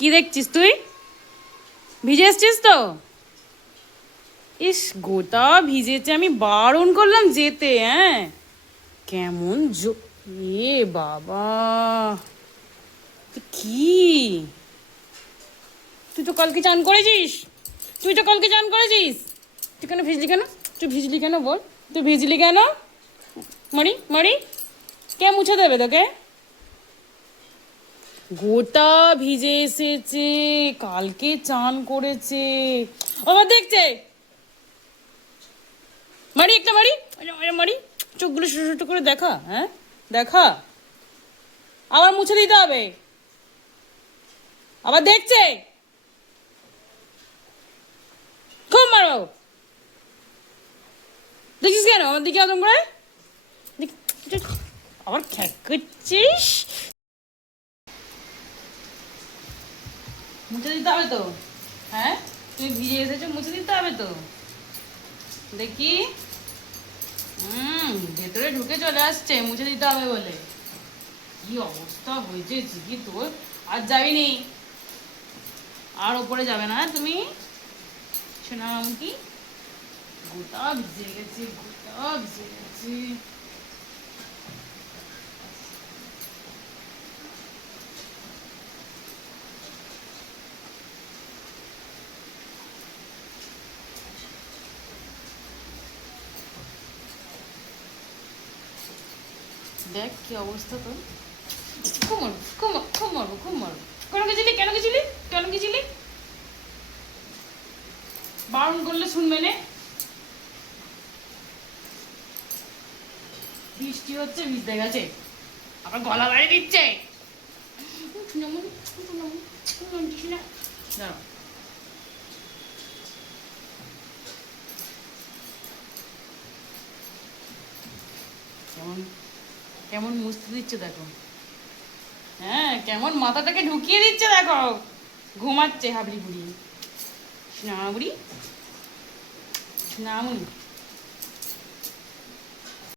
কি দেখছিস তুই? ভিজে এসছিস তো? ইস, গোটা ভিজেছে, আমি বারণ করলাম যেতে। হ্যাঁ, কেমন এ বাবা, কি তুই তো কালকে চান করেছিস? তুই তো কালকে চান করেছিস, তুই কেন ভিজলি কেন? তুই ভিজলি কেন বল? তুই ভিজলি কেন? মারি মারি, কে মুছে দেবে তোকে? গোটা ভিজে এসেছে, কালকে চান করেছে, আবার দেখছে। মারি একটা মারি, মারি, চোখগুলো ছোট ছোট করে দেখা। হ্যাঁ, দেখা, আবার মুছে দিতে হবে। আবার দেখছে, খুব মারো। দেখছিস কেন আমার দিকে আদম করে? আবার খ্যাক করছিস। মুছে দিতে হবে তো। হ্যাঁ, তুই ভিজে এসেছো, মুছে দিতে হবে তো। দেখি, ভেতরে ঢুকে চলে আসছে মুছে দিতে হবে বলে। কি অবস্থা হয়েছে কি তোর? আর যাবি নি, আর ওপরে যাবে না তুমি? শোনাম কি, গোটা ভিজে গেছে, গোটা ভিজে গেছে। দেখ কি অবস্থা তোর। খুব মারবো, খুব মারবো, খুব মারবো। কেন গেছিলি, কেন গেছিলি, কেন গেছিলি? বারণ করলে শুনবে না। বৃষ্টি হচ্ছে, ভিজতে গেছে, আবার গলা বাড়ি দিচ্ছে। দাঁড়াও। কেমন কেমন মুছতে দিচ্ছে দেখো। হ্যাঁ, কেমন মাথাটাকে ঢুকিয়ে দিচ্ছে দেখো। ঘুমাচ্ছে হাবলি বুড়ি, সোনা বুড়ি, সোনা মুড়ি।